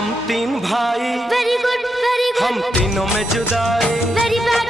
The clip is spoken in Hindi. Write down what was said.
हम तीन भाई, वेरी गुड, हम तीनों में जुदाई, वेरी बैड,